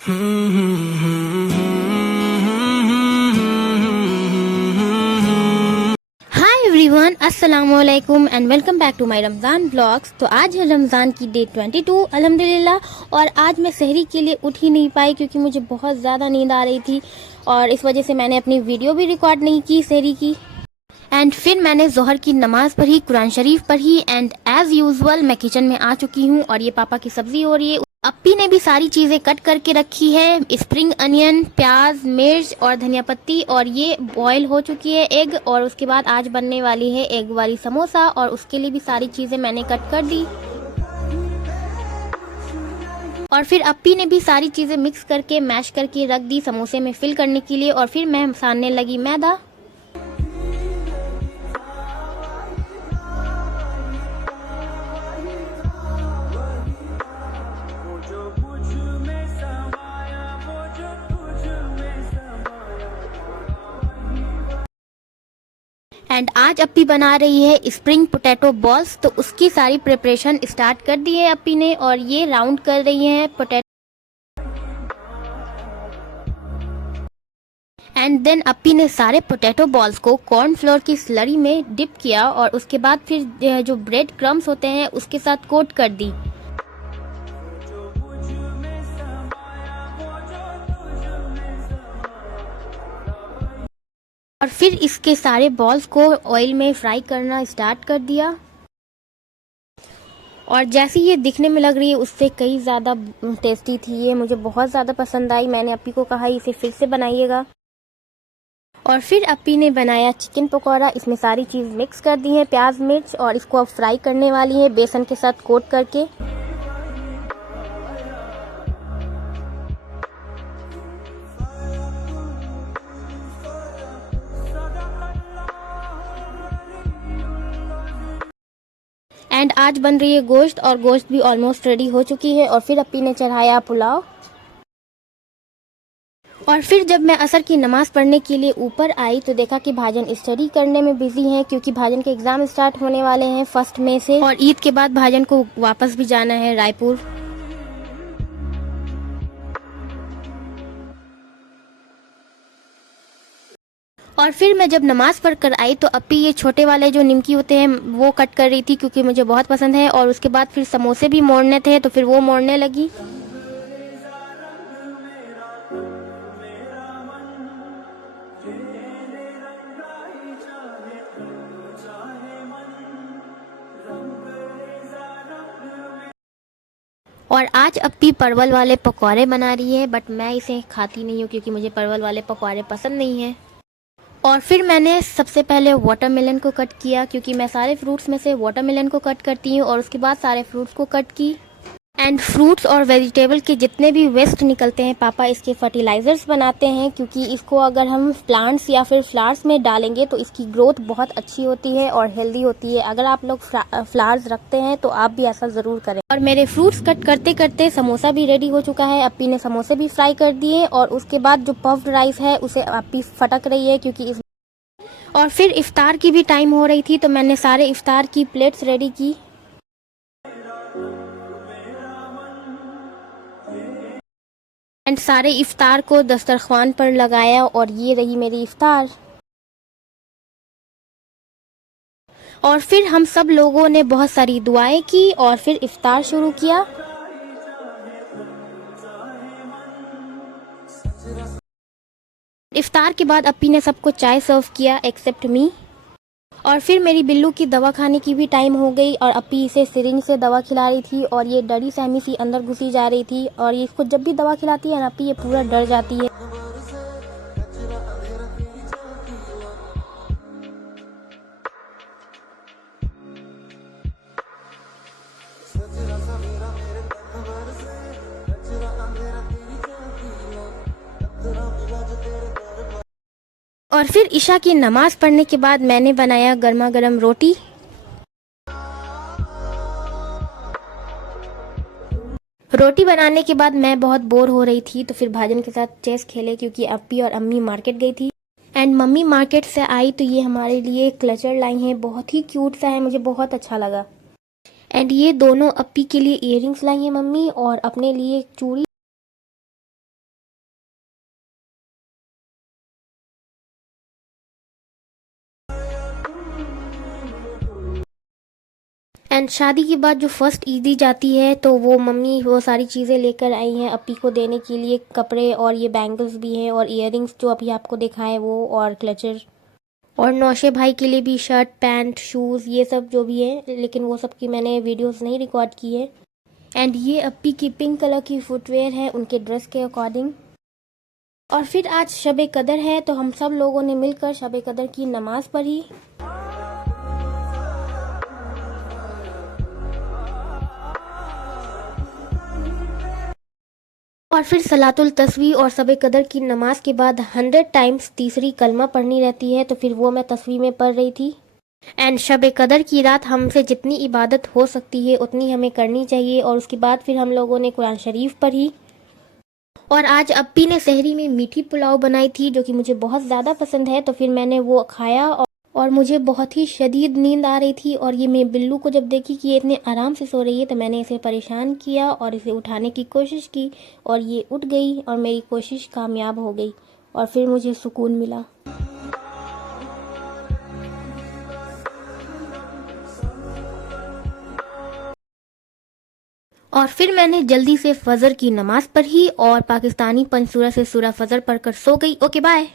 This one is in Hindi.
हाय एवरीवन, अस्सलाम वालेकुम and welcome back to my Ramzan vlogs. तो आज है रमज़ान की डे 22 अल्हम्दुलिल्लाह। और आज मैं सहरी के लिए उठ ही नहीं पाई क्योंकि मुझे बहुत ज़्यादा नींद आ रही थी और इस वजह से मैंने अपनी वीडियो भी रिकॉर्ड नहीं की सहरी की। एंड फिर मैंने जोहर की नमाज़ पढ़ी, कुरान शरीफ पढ़ी एंड एज़ यूजुअल मैं किचन में आ चुकी हूँ और ये पापा की सब्ज़ी हो रही है। अप्पी ने भी सारी चीज़ें कट करके रखी है, स्प्रिंग अनियन, प्याज, मिर्च और धनिया पत्ती। और ये बॉईल हो चुकी है एग, और उसके बाद आज बनने वाली है एग वाली समोसा और उसके लिए भी सारी चीज़ें मैंने कट कर दी। और फिर अप्पी ने भी सारी चीज़ें मिक्स करके मैश करके रख दी समोसे में फिल करने के लिए। और फिर मैं सानने लगी मैदा। एंड आज अप्पी बना रही है स्प्रिंग पोटैटो बॉल्स, तो उसकी सारी प्रिपरेशन स्टार्ट कर दी है अप्पी ने। और ये राउंड कर रही हैं पोटैटो। एंड देन अप्पी ने सारे पोटैटो बॉल्स को कॉर्नफ्लोर की स्लरी में डिप किया और उसके बाद फिर जो ब्रेड क्रम्स होते हैं उसके साथ कोट कर दी। और फिर इसके सारे बॉल्स को ऑयल में फ्राई करना स्टार्ट कर दिया। और जैसी ये दिखने में लग रही है उससे कई ज़्यादा टेस्टी थी ये, मुझे बहुत ज़्यादा पसंद आई। मैंने अप्पी को कहा इसे फिर से बनाइएगा। और फिर अप्पी ने बनाया चिकन पकौड़ा। इसमें सारी चीज़ मिक्स कर दी है, प्याज मिर्च, और इसको अब फ्राई करने वाली है बेसन के साथ कोट करके। एंड आज बन रही है गोश्त, और गोश्त भी ऑलमोस्ट रेडी हो चुकी है। और फिर अप्पी ने चढ़ाया पुलाव। और फिर जब मैं असर की नमाज़ पढ़ने के लिए ऊपर आई तो देखा कि भाजन स्टडी करने में बिजी हैं क्योंकि भाजन के एग्ज़ाम स्टार्ट होने वाले हैं 1 मई से, और ईद के बाद भाजन को वापस भी जाना है रायपुर। और फिर मैं जब नमाज़ पढ़ कर आई तो अप्पी ये छोटे वाले जो निमकी होते हैं वो कट कर रही थी क्योंकि मुझे बहुत पसंद है। और उसके बाद फिर समोसे भी मोड़ने थे तो फिर वो मोड़ने लगी। और आज अप्पी परवल वाले पकौड़े बना रही है, बट मैं इसे खाती नहीं हूँ क्योंकि मुझे परवल वाले पकौड़े पसंद नहीं है। और फिर मैंने सबसे पहले वाटरमेलन को कट किया क्योंकि मैं सारे फ्रूट्स में से वाटरमेलन को कट करती हूँ, और उसके बाद सारे फ्रूट्स को कट की। एंड फ्रूट्स और वेजिटेबल के जितने भी वेस्ट निकलते हैं पापा इसके फर्टिलाइज़र्स बनाते हैं क्योंकि इसको अगर हम प्लांट्स या फिर फ्लावर्स में डालेंगे तो इसकी ग्रोथ बहुत अच्छी होती है और हेल्दी होती है। अगर आप लोग फ्लावर्स रखते हैं तो आप भी ऐसा ज़रूर करें। और मेरे फ्रूट्स कट करते करते समोसा भी रेडी हो चुका है। अप्पी ने समोसे भी फ्राई कर दिए और उसके बाद जो पफ्ड राइस है उसे अप्पी फटक रही है क्योंकि इस। और फिर इफ्तार की भी टाइम हो रही थी तो मैंने सारे इफ्तार की प्लेट्स रेडी की। एंड सारे इफ्तार को दस्तरख्वान पर लगाया और ये रही मेरी इफ्तार। और फिर हम सब लोगों ने बहुत सारी दुआएं की और फिर इफ्तार शुरू किया। इफ्तार के बाद अप्पी ने सबको चाय सर्व किया एक्सेप्ट मी। और फिर मेरी बिल्लू की दवा खाने की भी टाइम हो गई और अप्पी इसे सिरिंज से दवा खिला रही थी और ये डरी सहमी सी अंदर घुसी जा रही थी। और ये इसको जब भी दवा खिलाती है ना अप्पी ये पूरा डर जाती है। और फिर ईशा की नमाज पढ़ने के बाद मैंने बनाया गर्मा गर्म रोटी। रोटी बनाने के बाद मैं बहुत बोर हो रही थी तो फिर भाजन के साथ चेस खेले क्योंकि अप्पी और अम्मी मार्केट गई थी। एंड मम्मी मार्केट से आई तो ये हमारे लिए क्लचर लाई हैं, बहुत ही क्यूट सा है, मुझे बहुत अच्छा लगा। एंड ये दोनों अप्पी के लिए इयररिंग्स लाई हैं मम्मी और अपने लिए चूड़ी। एंड शादी के बाद जो फर्स्ट ईदी जाती है तो वो मम्मी वो सारी चीज़ें लेकर आई हैं अप्पी को देने के लिए, कपड़े और ये बैंगल्स भी हैं और इयररिंग्स जो अभी आपको दिखाए वो, और क्लचर, और नौशे भाई के लिए भी शर्ट पैंट शूज़ ये सब जो भी है, लेकिन वो सब की मैंने वीडियोस नहीं रिकॉर्ड की है। एंड ये अप्पी की पिंक कलर की फुटवेयर है उनके ड्रेस के अकॉर्डिंग। और फिर आज शब कदर है तो हम सब लोगों ने मिलकर शब कदर की नमाज पढ़ी। और फिर सलातुल तस्वीर और शब कदर की नमाज के बाद 100 टाइम्स तीसरी कलमा पढ़नी रहती है, तो फिर वो मैं तस्वीर में पढ़ रही थी। एंड शब कदर की रात हमसे जितनी इबादत हो सकती है उतनी हमें करनी चाहिए। और उसके बाद फिर हम लोगों ने कुरान शरीफ पढ़ी। और आज अप्पी ने सहरी में मीठी पुलाव बनाई थी जो कि मुझे बहुत ज़्यादा पसंद है, तो फिर मैंने वो खाया। और मुझे बहुत ही शदीद नींद आ रही थी और ये मैं बिल्लू को जब देखी कि ये इतने आराम से सो रही है तो मैंने इसे परेशान किया और इसे उठाने की कोशिश की और ये उठ गई और मेरी कोशिश कामयाब हो गई और फिर मुझे सुकून मिला। और फिर मैंने जल्दी से फजर की नमाज पढ़ी और पाकिस्तानी पंचसूरा से सूरा फजर पढ़कर सो गई। Okay bye.